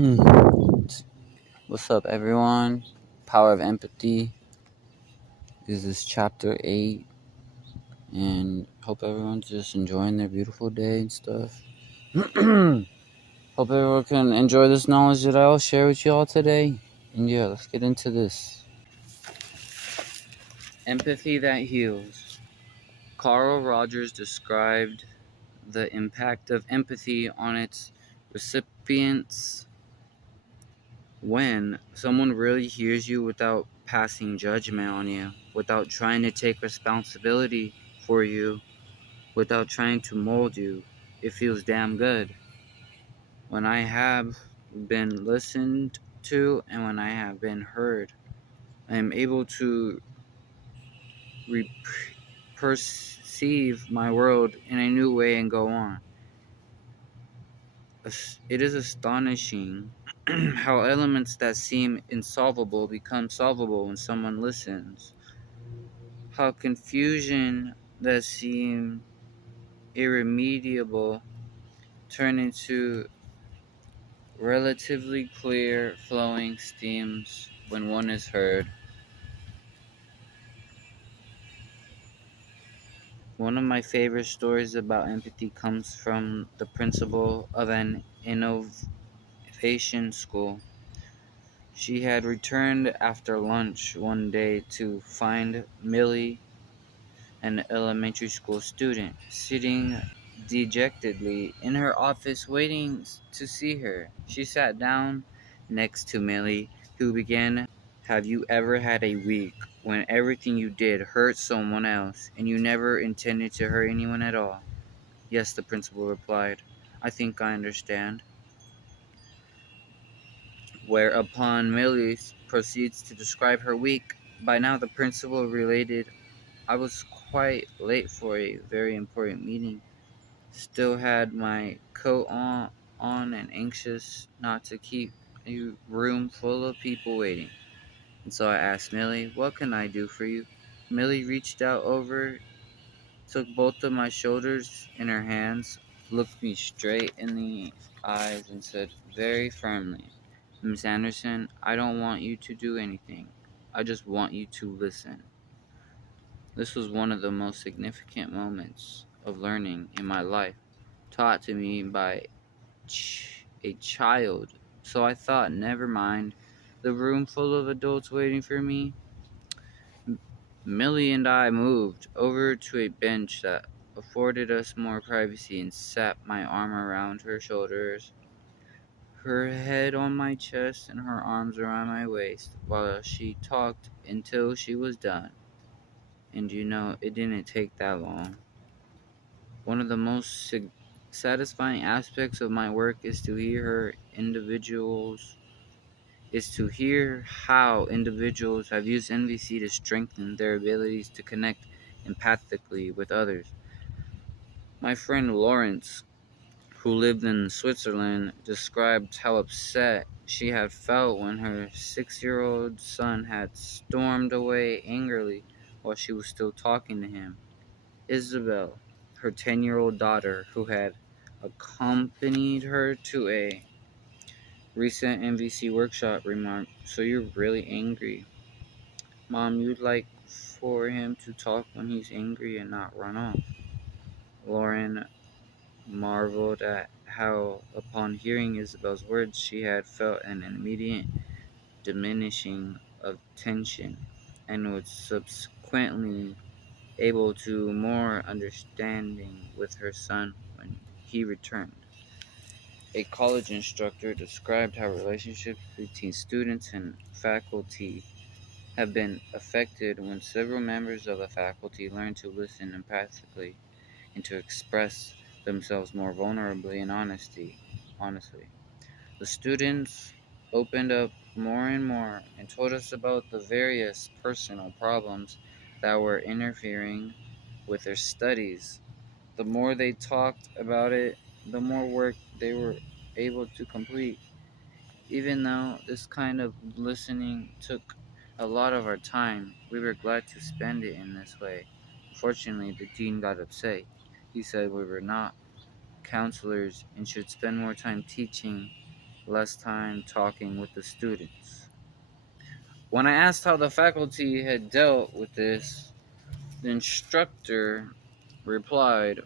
What's up, everyone? Power of Empathy. This is chapter 8, and hope everyone's just enjoying their beautiful day and stuff. Hope everyone can enjoy this knowledge that I'll share with you all today. And yeah, let's get into this. Empathy that heals. Carl Rogers described the impact of empathy on its recipients. When someone really hears you without passing judgment on you, without trying to take responsibility for you, without trying to mold you, it feels damn good. When I have been listened to and when I have been heard, I am able to perceive my world in a new way and go on. It is astonishing how elements that seem insolvable become solvable when someone listens. How confusion that seemed irremediable turn into relatively clear flowing streams when one is heard. One of my favorite stories about empathy comes from the principal of an innovation school. She had returned after lunch one day to find Millie, an elementary school student, sitting dejectedly in her office waiting to see her. She sat down next to Millie, who began, "Have you ever had a week when everything you did hurt someone else and you never intended to hurt anyone at all?" "Yes," the principal replied. "I think I understand." Whereupon Millie proceeds to describe her week. By now the principal related, "I was quite late for a very important meeting. Still had my coat on and anxious not to keep a room full of people waiting. And so I asked Millie, 'What can I do for you?' Millie reached out over, took both of my shoulders in her hands, looked me straight in the eyes, and said very firmly, 'Miss Anderson, I don't want you to do anything. I just want you to listen.' This was one of the most significant moments of learning in my life, taught to me by a child. So I thought, never mind, the room full of adults waiting for me. Millie and I moved over to a bench that afforded us more privacy and sat my arm around her shoulders, her head on my chest and her arms around my waist, while she talked until she was done. And it didn't take that long. One of the most satisfying aspects of my work is to hear how individuals have used NVC to strengthen their abilities to connect empathically with others. My friend Lawrence, who lived in Switzerland, described how upset she had felt when her 6-year-old son had stormed away angrily while she was still talking to him. Isabel, her 10-year-old daughter, who had accompanied her to a recent NVC workshop, remarked, "So you're really angry. Mom, you'd like for him to talk when he's angry and not run off." Lauren marveled at how, upon hearing Isabel's words, she had felt an immediate diminishing of tension and was subsequently able to more understanding with her son when he returned. A college instructor described how relationships between students and faculty have been affected when several members of a faculty learn to listen empathically and to express themselves more vulnerably and honestly. The students opened up more and more and told us about the various personal problems that were interfering with their studies. The more they talked about it, the more work they were able to complete. Even though this kind of listening took a lot of our time, we were glad to spend it in this way. Unfortunately, the dean got upset. He said we were not counselors and should spend more time teaching less time talking with the students. When I asked how the faculty had dealt with this, the instructor replied,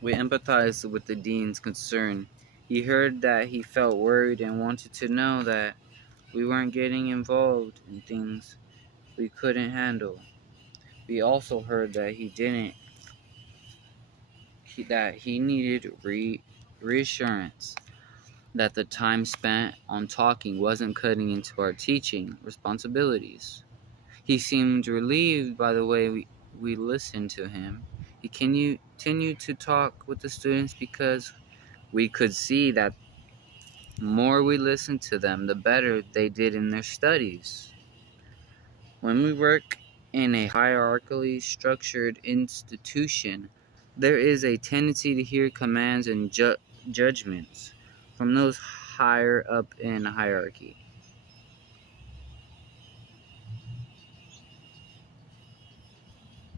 "We empathized with the dean's concern. He heard that he felt worried and wanted to know that we weren't getting involved in things we couldn't handle. We also heard that he needed reassurance that the time spent on talking wasn't cutting into our teaching responsibilities. He seemed relieved by the way we listened to him. He continued to talk with the students because we could see that the more we listened to them, the better they did in their studies. When we work in a hierarchically structured institution, there is a tendency to hear commands and judgments from those higher up in hierarchy.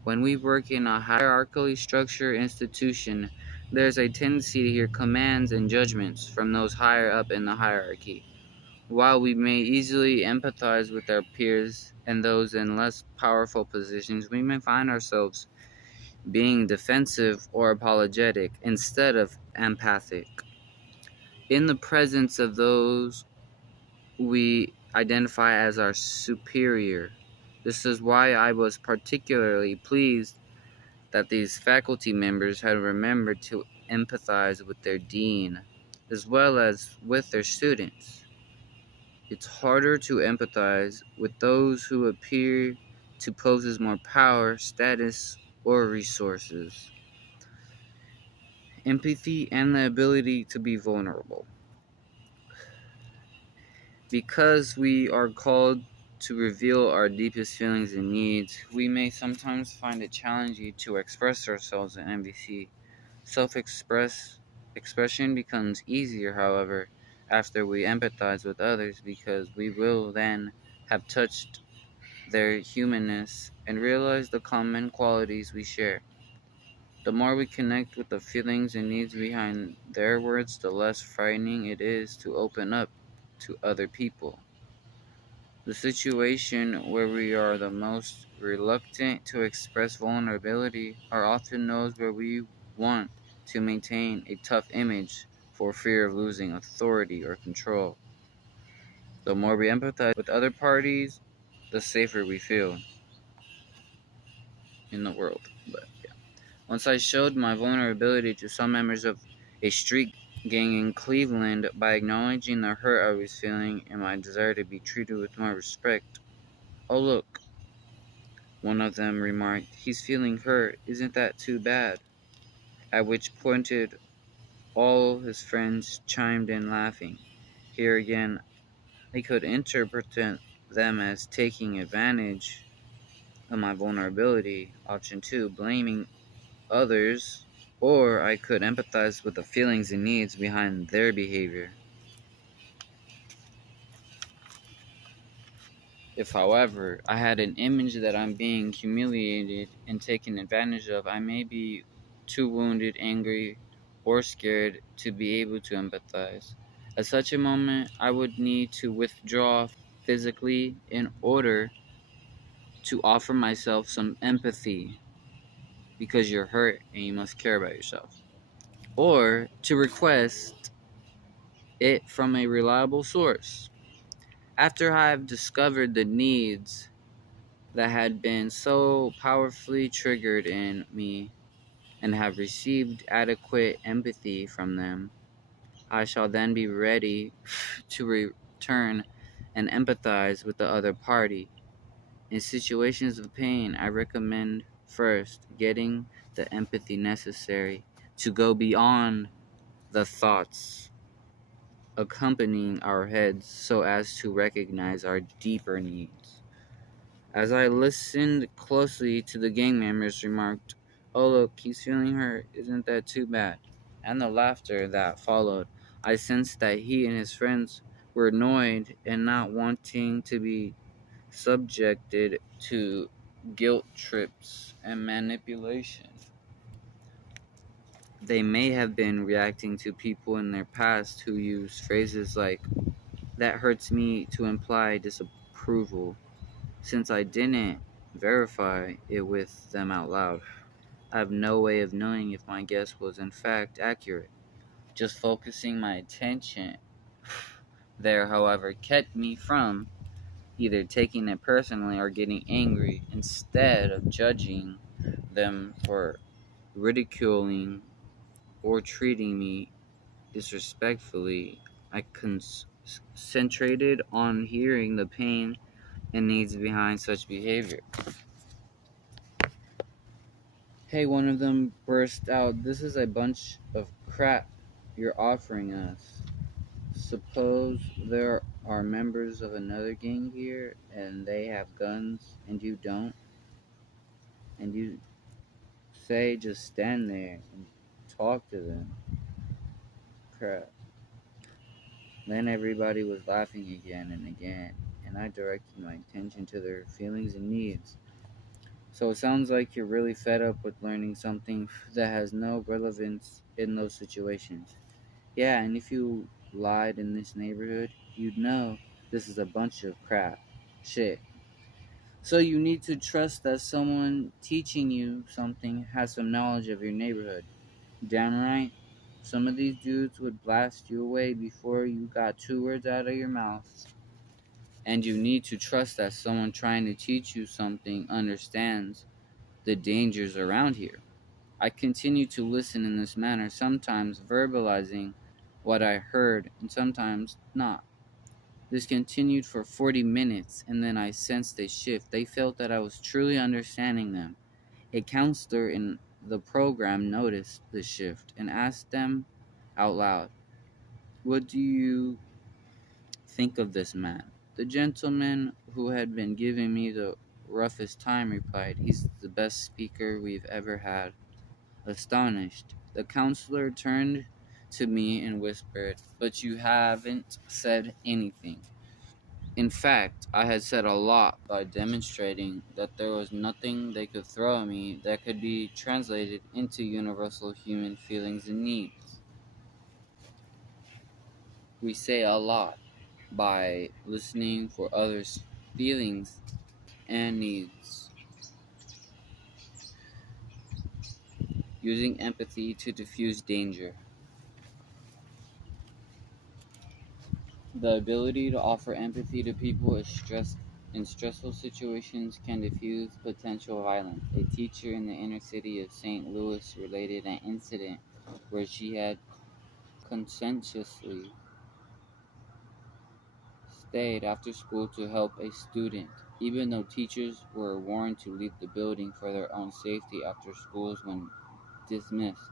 When we work in a hierarchically structured institution, there's a tendency to hear commands and judgments from those higher up in the hierarchy. While we may easily empathize with our peers and those in less powerful positions, we may find ourselves being defensive or apologetic instead of empathic. In the presence of those we identify as our superior. This is why I was particularly pleased that these faculty members had remembered to empathize with their dean as well as with their students. It's harder to empathize with those who appear to possess more power, status, or resources. Empathy and the ability to be vulnerable. Because we are called to reveal our deepest feelings and needs, we may sometimes find it challenging to express ourselves in NVC. Self-expression becomes easier, however, after we empathize with others because we will then have touched their humanness and realize the common qualities we share. The more we connect with the feelings and needs behind their words, the less frightening it is to open up to other people. The situation where we are the most reluctant to express vulnerability are often those where we want to maintain a tough image for fear of losing authority or control. The more we empathize with other parties, the safer we feel in the world. But yeah. Once I showed my vulnerability to some members of a street gang in Cleveland by acknowledging the hurt I was feeling and my desire to be treated with more respect. "Oh, look," one of them remarked, "he's feeling hurt. Isn't that too bad?" At which pointed all his friends chimed in laughing. Here again, I could interpret them as taking advantage of my vulnerability. Option 2, blaming others. Or I could empathize with the feelings and needs behind their behavior. If, however, I had an image that I'm being humiliated and taken advantage of, I may be too wounded, angry, or scared to be able to empathize. At such a moment, I would need to withdraw physically in order to offer myself some empathy because you're hurt and you must care about yourself. Or to request it from a reliable source. After I've discovered the needs that had been so powerfully triggered in me and have received adequate empathy from them, I shall then be ready to return and empathize with the other party. In situations of pain, I recommend first getting the empathy necessary to go beyond the thoughts accompanying our heads so as to recognize our deeper needs. As I listened closely to the gang members remarked, "Oh look, he's feeling hurt, isn't that too bad?" and the laughter that followed, I sensed that he and his friends were annoyed and not wanting to be subjected to guilt trips and manipulation. They may have been reacting to people in their past who use phrases like, "that hurts me," to imply disapproval, since I didn't verify it with them out loud. I have no way of knowing if my guess was in fact accurate. Just focusing my attention there, however, kept me from either taking it personally or getting angry. Instead of judging them for ridiculing or treating me disrespectfully, I concentrated on hearing the pain and needs behind such behavior. Hey, one of them burst out, "This is a bunch of crap you're offering us. Suppose there are members of another gang here and they have guns and you don't, and you say just stand there and talk to them." Crap. Then everybody was laughing again and again, and I directed my attention to their feelings and needs. "So it sounds like you're really fed up with learning something that has no relevance in those situations." "Yeah, and if you lied in this neighborhood, you'd know this is a bunch of crap. Shit. So you need to trust that someone teaching you something has some knowledge of your neighborhood. Damn right. Some of these dudes would blast you away before you got two words out of your mouth. And you need to trust that someone trying to teach you something understands the dangers around here." I continued to listen in this manner, sometimes verbalizing what I heard and sometimes not. This continued for 40 minutes, and then I sensed a shift. They felt that I was truly understanding them. A counselor in the program noticed the shift and asked them out loud, "What do you think of this man?" The gentleman who had been giving me the roughest time replied, "He's the best speaker we've ever had." Astonished, the counselor turned to me and whispered, "But you haven't said anything." In fact, I had said a lot by demonstrating that there was nothing they could throw at me that could be translated into universal human feelings and needs. We say a lot by listening for others' feelings and needs, using empathy to diffuse danger. The ability to offer empathy to people in stressful situations can diffuse potential violence. A teacher in the inner city of St. Louis related an incident where she had conscientiously stayed after school to help a student, even though teachers were warned to leave the building for their own safety after schools when dismissed.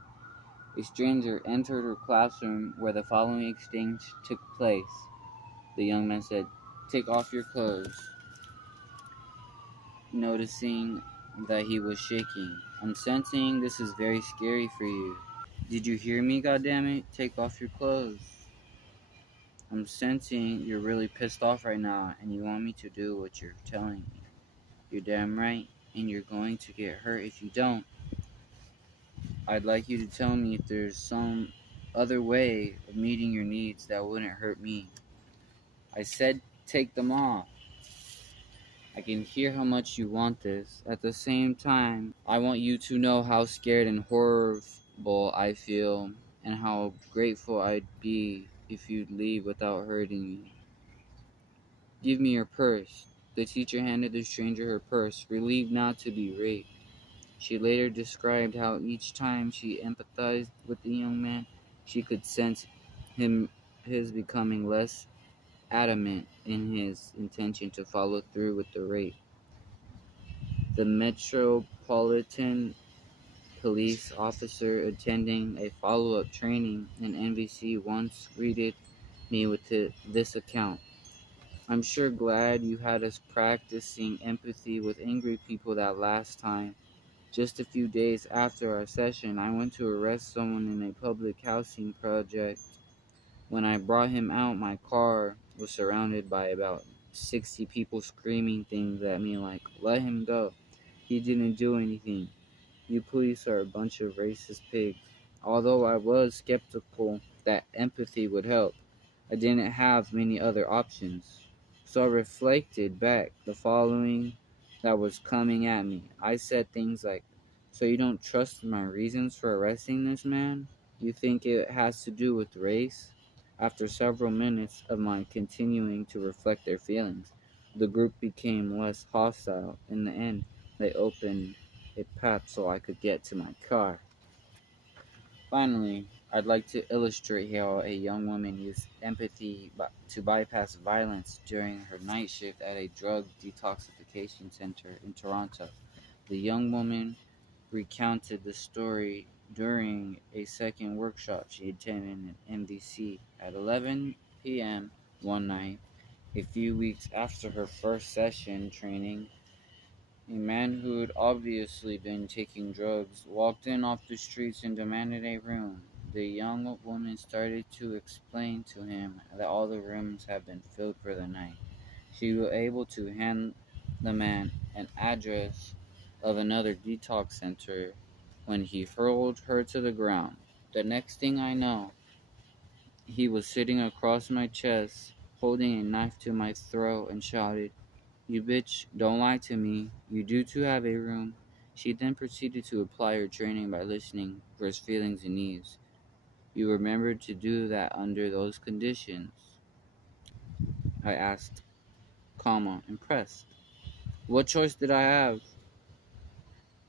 A stranger entered her classroom where the following exchange took place. The young man said, "Take off your clothes," noticing that he was shaking. "I'm sensing this is very scary for you." "Did you hear me, goddammit? Take off your clothes." "I'm sensing you're really pissed off right now and you want me to do what you're telling me." "You're damn right, and you're going to get hurt if you don't." "I'd like you to tell me if there's some other way of meeting your needs that wouldn't hurt me." I said, "Take them off." "I can hear how much you want this. At the same time, I want you to know how scared and horrible I feel, and how grateful I'd be if you'd leave without hurting me." "Give me your purse." The teacher handed the stranger her purse, relieved not to be raped. She later described how each time she empathized with the young man, she could sense his becoming less adamant in his intention to follow through with the rape. The Metropolitan Police officer attending a follow-up training in NVC once greeted me with this account: "I'm sure glad you had us practicing empathy with angry people that last time. Just a few days after our session, I went to arrest someone in a public housing project. When I brought him out, my car was surrounded by about 60 people screaming things at me like, 'Let him go. He didn't do anything. You police are a bunch of racist pigs.' Although I was skeptical that empathy would help, I didn't have many other options. So I reflected back the following that was coming at me. I said things like, "So you don't trust my reasons for arresting this man? You think it has to do with race?" After several minutes of my continuing to reflect their feelings, the group became less hostile. In the end, they opened a path so I could get to my car. Finally, I'd like to illustrate how a young woman used empathy to bypass violence during her night shift at a drug detoxification center in Toronto. The young woman recounted the story during a second workshop she attended in NVC at 11 p.m. one night, a few weeks after her first session training. A man who had obviously been taking drugs walked in off the streets and demanded a room. The young woman started to explain to him that all the rooms had been filled for the night. She was able to hand the man an address of another detox center when he hurled her to the ground. The next thing I know, he was sitting across my chest, holding a knife to my throat, and shouted, "You bitch, don't lie to me. You do too have a room." She then proceeded to apply her training by listening for his feelings and needs. "You remembered to do that under those conditions?" I asked, impressed. "What choice did I have?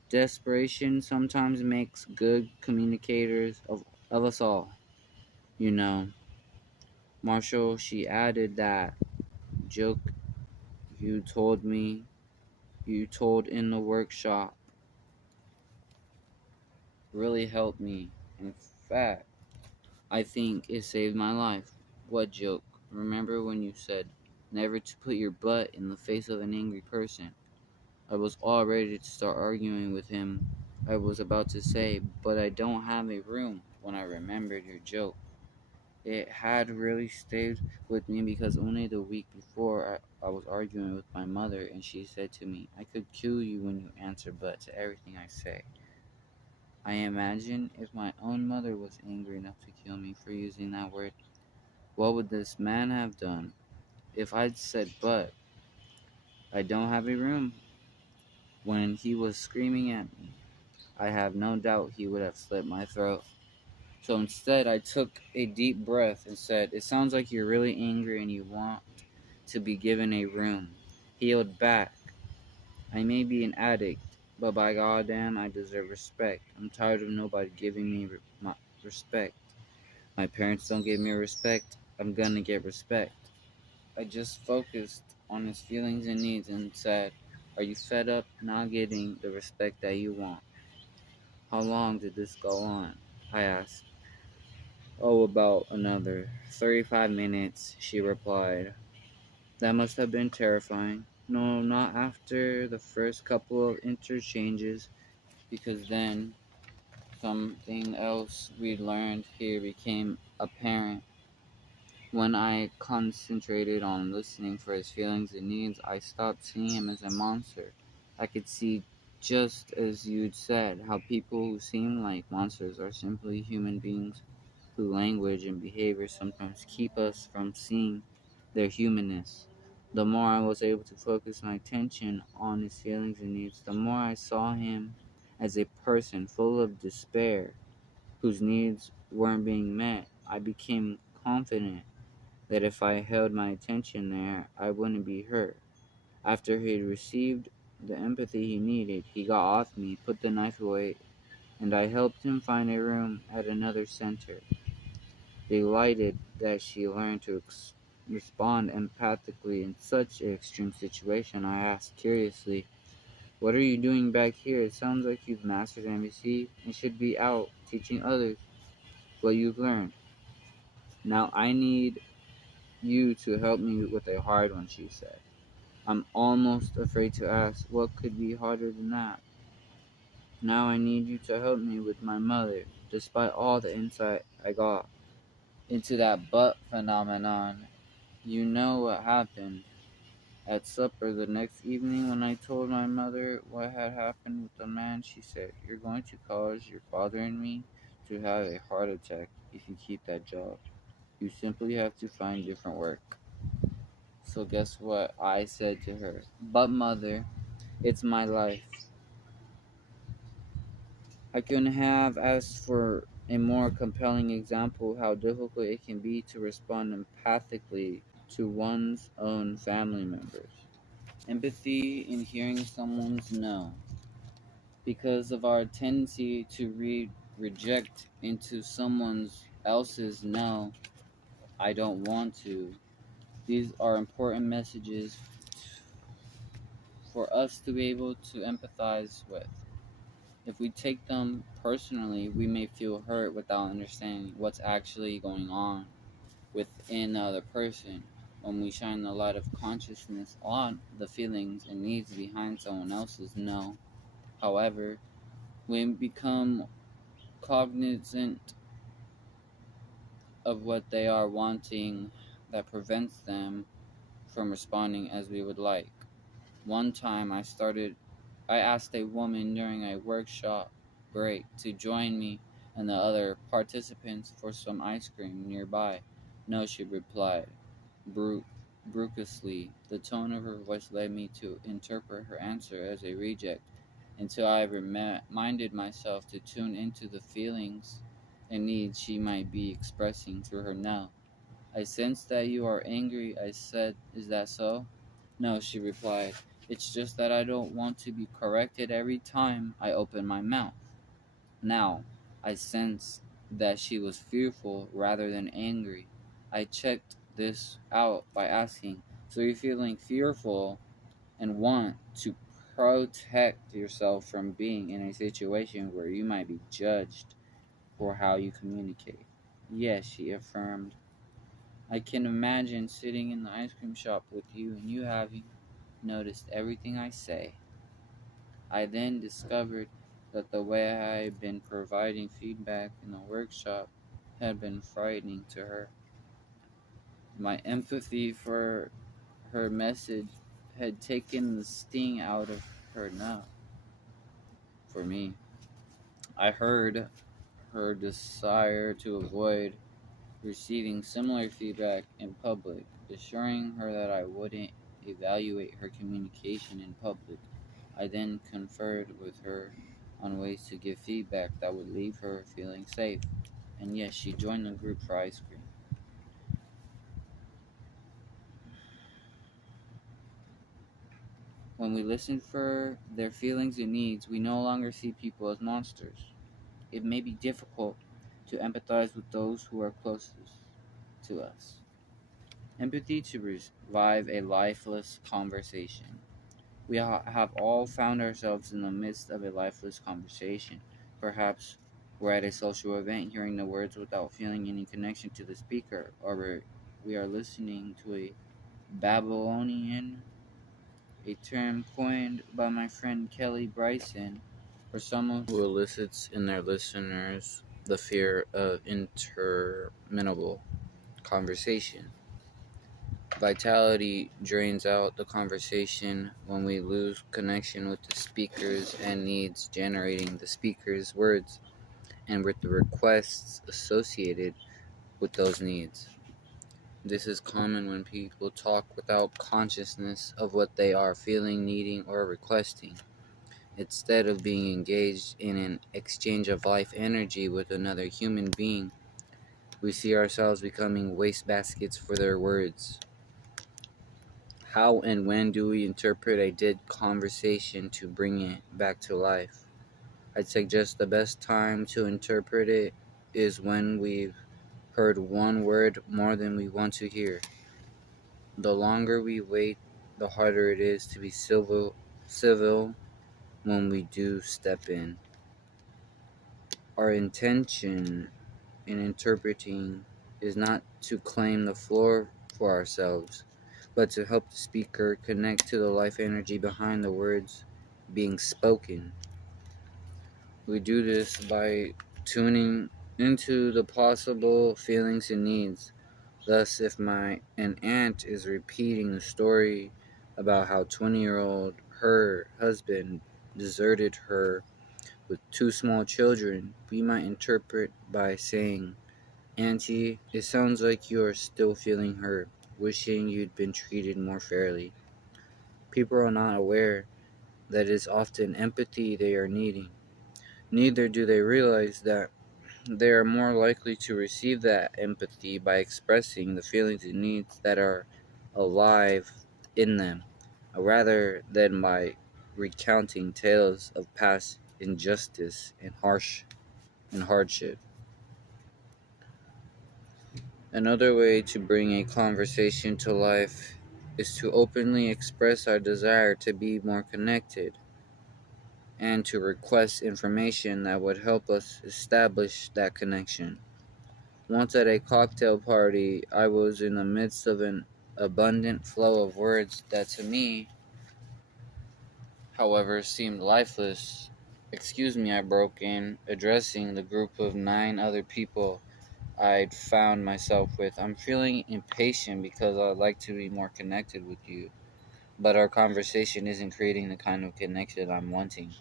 Desperation sometimes makes good communicators of us all. You know, Marshall," she added, "that joke you told me, you told in the workshop really helped me. In fact, I think it saved my life." "What joke?" "Remember when you said never to put your butt in the face of an angry person?" I was all ready to start arguing with him. I was about to say, "But I don't have a room," when I remembered your joke. It had really stayed with me because only the week before I was arguing with my mother and she said to me, "I could kill you when you answer but to everything I say." I imagine if my own mother was angry enough to kill me for using that word, what would this man have done? If I'd said, "But I don't have a room," when he was screaming at me, I have no doubt he would have slit my throat. So instead, I took a deep breath and said, "It sounds like you're really angry and you want to be given a room." He yelled back, "I may be an addict, but by goddamn, I deserve respect. I'm tired of nobody giving me my respect. My parents don't give me respect. I'm gonna get respect." I just focused on his feelings and needs and said, "Are you fed up not getting the respect that you want?" "How long did this go on?" I asked. "Oh, about another 35 minutes, she replied. "That must have been terrifying." "No, not after the first couple of interchanges, because then something else we learned here became apparent. When I concentrated on listening for his feelings and needs, I stopped seeing him as a monster. I could see, just as you'd said, how people who seem like monsters are simply human beings whose language and behavior sometimes keep us from seeing their humanness. The more I was able to focus my attention on his feelings and needs, the more I saw him as a person full of despair whose needs weren't being met. I became confident that if I held my attention there, I wouldn't be hurt. After he had received the empathy he needed, he got off me, put the knife away, and I helped him find a room at another center. Delighted that she learned to respond empathically in such an extreme situation, I asked curiously, "What are you doing back here? It sounds like you've mastered NVC and should be out teaching others what you've learned." "Now I need you to help me with a hard one," she said. I'm almost afraid to ask, what could be harder than that? "Now I need you to help me with my mother, despite all the insight I got into that butt phenomenon. You know what happened at supper the next evening when I told my mother what had happened with the man. She said, 'You're going to college, your father and me, to have a heart attack if you keep that job. You simply have to find different work. So guess what I said to her? But mother, it's my life. I couldn't have asked for a more compelling example of how difficult it can be to respond empathically to one's own family members. Empathy in hearing someone's no. Because of our tendency to reject into someone else's no, I don't want to. These are important messages for us to be able to empathize with. If we take them personally, we may feel hurt without understanding what's actually going on within the other person. When we shine the light of consciousness on the feelings and needs behind someone else's no, however, we become cognizant of what they are wanting that prevents them from responding as we would like. One time I asked a woman during a workshop break to join me and the other participants for some ice cream nearby. No, she replied, brusquely. The tone of her voice led me to interpret her answer as a reject until I reminded myself to tune into the feelings and needs she might be expressing through her no. I sense that you are angry, I said. Is that so? No, she replied. It's just that I don't want to be corrected every time I open my mouth. Now, I sensed that she was fearful rather than angry. I checked this out by asking, so you're feeling fearful and want to protect yourself from being in a situation where you might be judged for how you communicate? Yes, she affirmed. I can imagine sitting in the ice cream shop with you and you having noticed everything I say. I then discovered that the way I had been providing feedback in the workshop had been frightening to her. My empathy for her message had taken the sting out of her no. For me, I heard her desire to avoid receiving similar feedback in public, assuring her that I wouldn't evaluate her communication in public. I then conferred with her on ways to give feedback that would leave her feeling safe, and yes, she joined the group for ice cream. When we listen for their feelings and needs, we no longer see people as monsters. It may be difficult to empathize with those who are closest to us. Empathy to revive a lifeless conversation. We have all found ourselves in the midst of a lifeless conversation. Perhaps we're at a social event hearing the words without feeling any connection to the speaker, or we are listening to a Babylonian, a term coined by my friend Kelly Bryson, for someone who elicits in their listeners the fear of interminable conversation. Vitality drains out the conversation when we lose connection with the speakers and needs generating the speaker's words and with the requests associated with those needs. This is common when people talk without consciousness of what they are feeling, needing, or requesting. Instead of being engaged in an exchange of life energy with another human being, we see ourselves becoming wastebaskets for their words. How and when do we interpret a dead conversation to bring it back to life? I'd suggest the best time to interpret it is when we've heard one word more than we want to hear. The longer we wait, the harder it is to be civil when we do step in. Our intention in interpreting is not to claim the floor for ourselves, but to help the speaker connect to the life energy behind the words being spoken. We do this by tuning into the possible feelings and needs. Thus, if an aunt is repeating the story about how 20-year-old her husband deserted her with two small children, we might interpret by saying, "Auntie, it sounds like you are still feeling hurt, wishing you'd been treated more fairly." People are not aware that it is often empathy they are needing. Neither do they realize that they are more likely to receive that empathy by expressing the feelings and needs that are alive in them, rather than by recounting tales of past injustice and hardship. Another way to bring a conversation to life is to openly express our desire to be more connected and to request information that would help us establish that connection. Once at a cocktail party, I was in the midst of an abundant flow of words that to me, however, seemed lifeless. "Excuse me," I broke in, addressing the group of 9 other people I'd found myself with. "I'm feeling impatient because I'd like to be more connected with you, but our conversation isn't creating the kind of connection I'm wanting.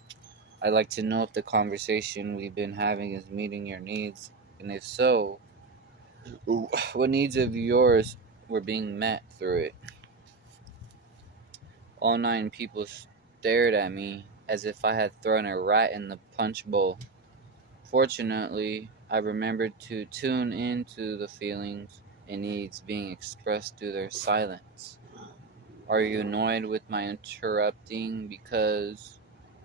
I'd like to know if the conversation we've been having is meeting your needs, and if so, what needs of yours were being met through it." All 9 people stared at me as if I had thrown a rat in the punch bowl. Fortunately, I remembered to tune into the feelings and needs being expressed through their silence. "Are you annoyed with my interrupting because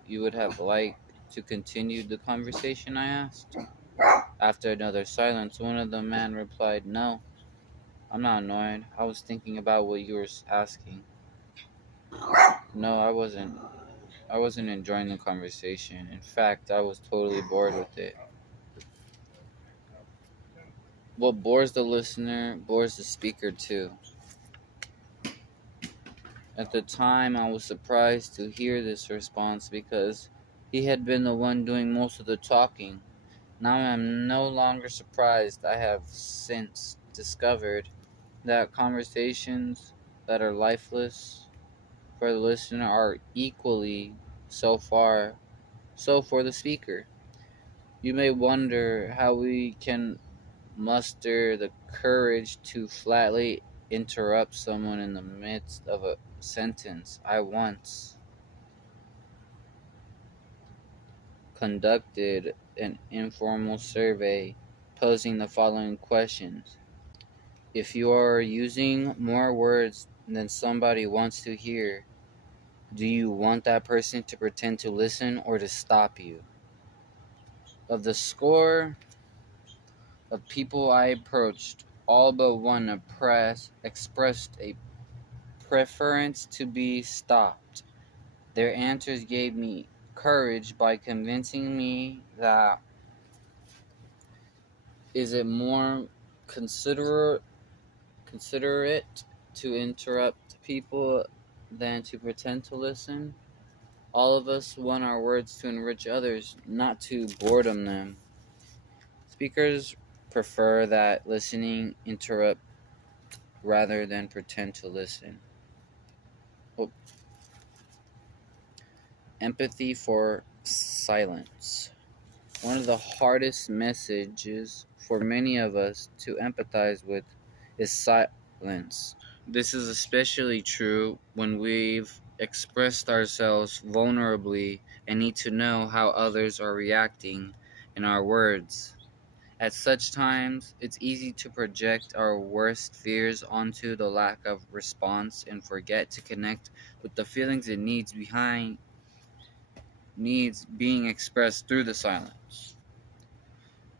you would have liked to continue the conversation?" I asked. After another silence, one of the men replied, "No, I'm not annoyed. I was thinking about what you were asking." No, I wasn't. I wasn't enjoying the conversation. In fact, I was totally bored with it. What bores the listener bores the speaker too. At the time, I was surprised to hear this response because he had been the one doing most of the talking. Now I am no longer surprised. I have since discovered that conversations that are lifeless for the listener are equally so for the speaker. You may wonder how we can muster the courage to flatly interrupt someone in the midst of a sentence. I once conducted an informal survey posing the following questions: if you are using more words than somebody wants to hear, do you want that person to pretend to listen or to stop you? Of the score of people I approached, all but one expressed a preference to be stopped. Their answers gave me courage by convincing me that is it more considerate to interrupt people than to pretend to listen. All of us want our words to enrich others, not to boredom them. Speakers prefer that listening interrupt rather than pretend to listen. Oh, empathy for silence. One of the hardest messages for many of us to empathize with is silence. This is especially true when we've expressed ourselves vulnerably and need to know how others are reacting in our words. At such times, it's easy to project our worst fears onto the lack of response and forget to connect with the feelings and needs being expressed through the silence.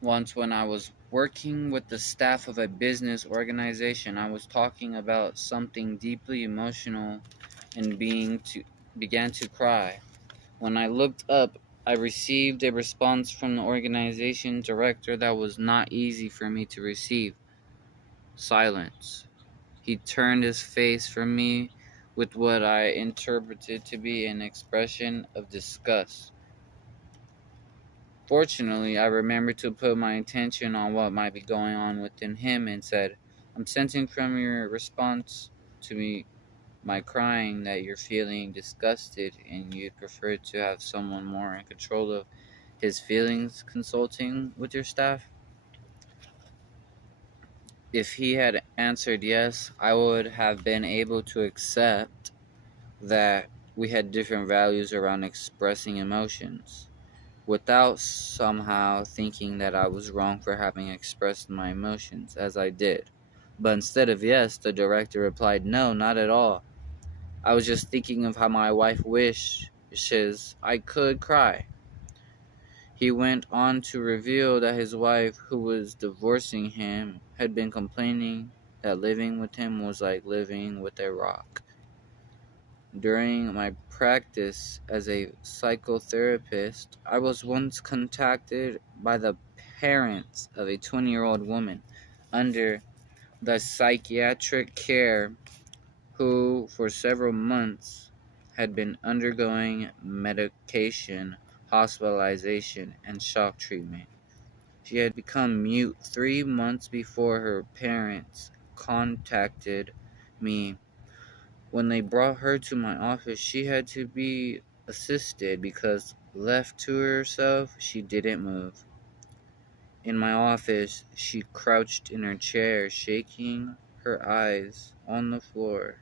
Once, when I was working with the staff of a business organization, I was talking about something deeply emotional and began to cry. When I looked up, I received a response from the organization director that was not easy for me to receive: silence. He turned his face from me with what I interpreted to be an expression of disgust. Fortunately, I remembered to put my attention on what might be going on within him and said, "I'm sensing from your response to my crying that you're feeling disgusted and you'd prefer to have someone more in control of his feelings consulting with your staff? If he had answered yes, I would have been able to accept that we had different values around expressing emotions, without somehow thinking that I was wrong for having expressed my emotions as I did. But instead of yes, the director replied, "No, not at all. I was just thinking of how my wife wishes I could cry." He went on to reveal that his wife, who was divorcing him, had been complaining that living with him was like living with a rock. During my practice as a psychotherapist, I was once contacted by the parents of a 20-year-old woman under the psychiatric care who, for several months, had been undergoing medication, hospitalization, and shock treatment. She had become mute 3 months before her parents contacted me. When they brought her to my office, she had to be assisted because, left to herself, she didn't move. In my office, she crouched in her chair, shaking her eyes on the floor,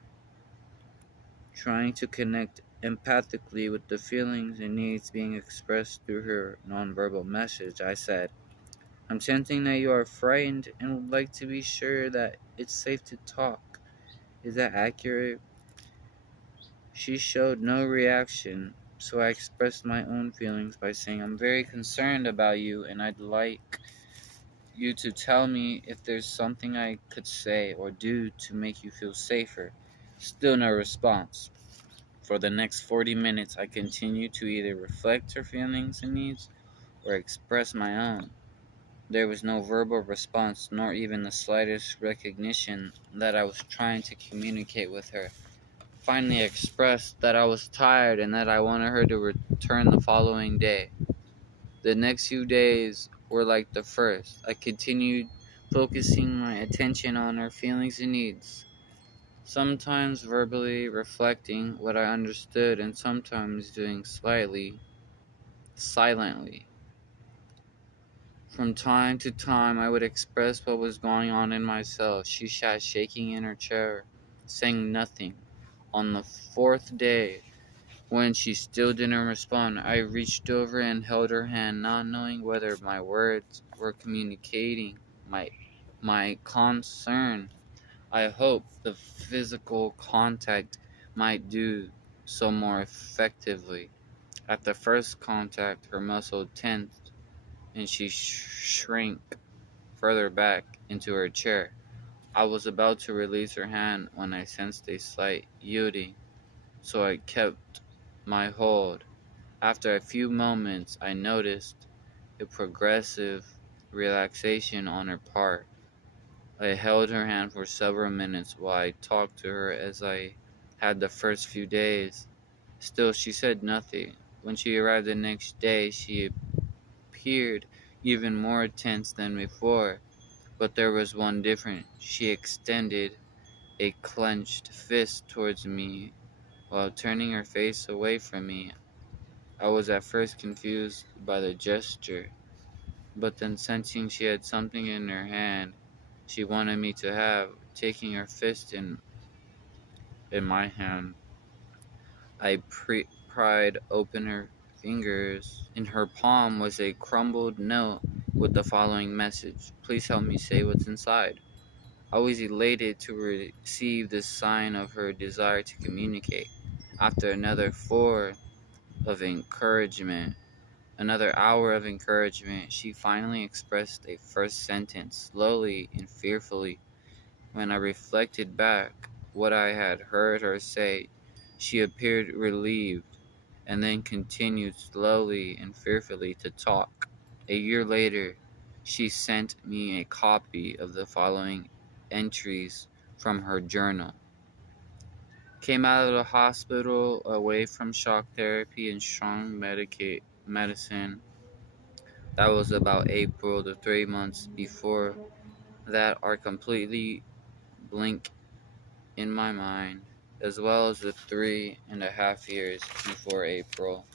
trying to connect empathically with the feelings and needs being expressed through her nonverbal message. I said, "I'm sensing that you are frightened and would like to be sure that it's safe to talk. Is that accurate?" She showed no reaction, so I expressed my own feelings by saying, "I'm very concerned about you, and I'd like you to tell me if there's something I could say or do to make you feel safer." Still no response. For the next 40 minutes, I continued to either reflect her feelings and needs or express my own. There was no verbal response, nor even the slightest recognition that I was trying to communicate with her. Finally expressed that I was tired and that I wanted her to return the following day. The next few days were like the first. I continued focusing my attention on her feelings and needs, sometimes verbally reflecting what I understood and sometimes doing silently. From time to time, I would express what was going on in myself. She sat shaking in her chair, saying nothing. On the fourth day, when she still didn't respond, I reached over and held her hand, not knowing whether my words were communicating my concern. I hoped the physical contact might do so more effectively. At the first contact, her muscle tensed and she shrank further back into her chair. I was about to release her hand when I sensed a slight yielding, so I kept my hold. After a few moments, I noticed a progressive relaxation on her part. I held her hand for several minutes while I talked to her as I had the first few days. Still, she said nothing. When she arrived the next day, she appeared even more tense than before, but there was one difference. She extended a clenched fist towards me while turning her face away from me. I was at first confused by the gesture, but then sensing she had something in her hand she wanted me to have, taking her fist in my hand, I pried open her fingers. In her palm was a crumbled note with the following message: "Please help me say what's inside." I was elated to receive this sign of her desire to communicate. After another hour of encouragement, she finally expressed a first sentence, slowly and fearfully. When I reflected back what I had heard her say, she appeared relieved, and then continued slowly and fearfully to talk. A year later, she sent me a copy of the following entries from her journal. "Came out of the hospital away from shock therapy and strong medicine. That was about April. The 3 months before that are completely blank in my mind, as well as the 3.5 years before April.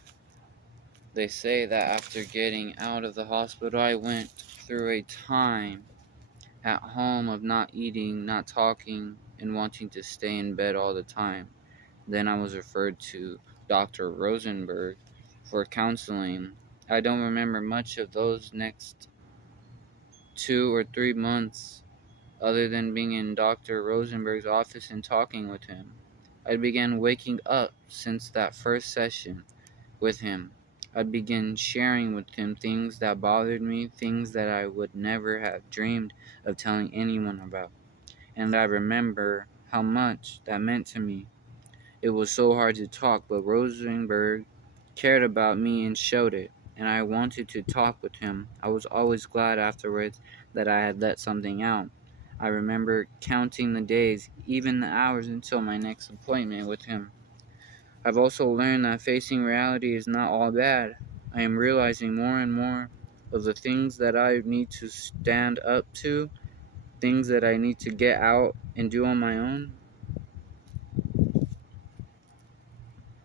They say that after getting out of the hospital, I went through a time at home of not eating, not talking, and wanting to stay in bed all the time. Then I was referred to Dr. Rosenberg for counseling. I don't remember much of those next 2 or 3 months other than being in Dr. Rosenberg's office and talking with him. I began waking up since that first session with him. I began sharing with him things that bothered me, things that I would never have dreamed of telling anyone about. And I remember how much that meant to me. It was so hard to talk, but Rosenberg cared about me and showed it, and I wanted to talk with him. I was always glad afterwards that I had let something out. I remember counting the days, even the hours, until my next appointment with him. I've also learned that facing reality is not all bad. I am realizing more and more of the things that I need to stand up to, things that I need to get out and do on my own.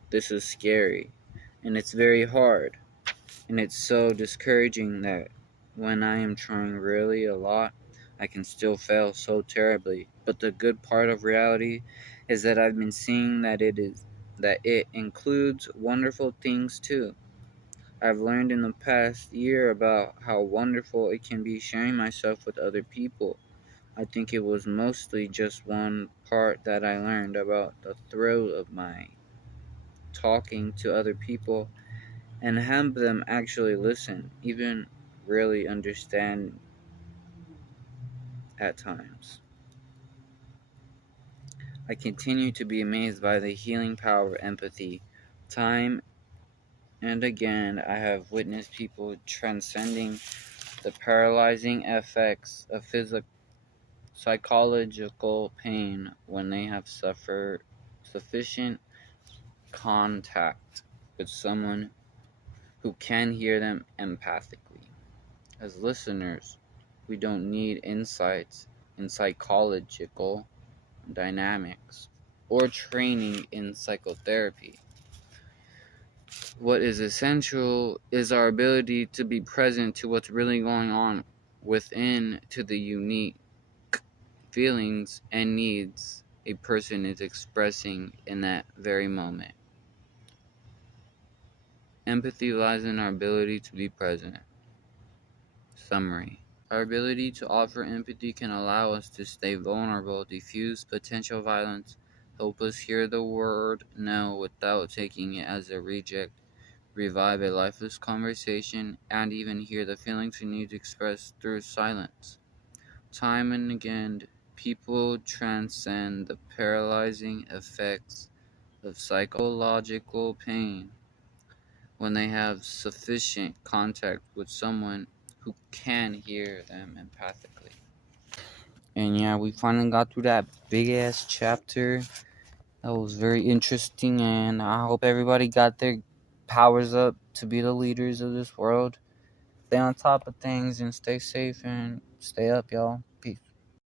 This is scary, and it's very hard, and it's so discouraging that when I am trying really a lot, I can still fail so terribly. But the good part of reality is that I've been seeing that it includes wonderful things too. I've learned in the past year about how wonderful it can be sharing myself with other people. I think it was mostly just one part that I learned about the thrill of my talking to other people and have them actually listen, even really understand at times. I continue to be amazed by the healing power of empathy. Time and again, I have witnessed people transcending the paralyzing effects of psychological pain when they have suffered sufficient contact with someone who can hear them empathically. As listeners, we don't need insights in psychological dynamics or training in psychotherapy. What is essential is our ability to be present to what's really going on within, to the unique feelings and needs a person is expressing in that very moment. Empathy lies in our ability to be present. Summary. Our ability to offer empathy can allow us to stay vulnerable, diffuse potential violence, help us hear the word no without taking it as a reject, revive a lifeless conversation, and even hear the feelings we need expressed through silence. Time and again, people transcend the paralyzing effects of psychological pain when they have sufficient contact with someone who can hear them empathically. And yeah, we finally got through that big ass chapter. That was very interesting, and I hope everybody got their powers up to be the leaders of this world. Stay on top of things and stay safe and stay up, y'all.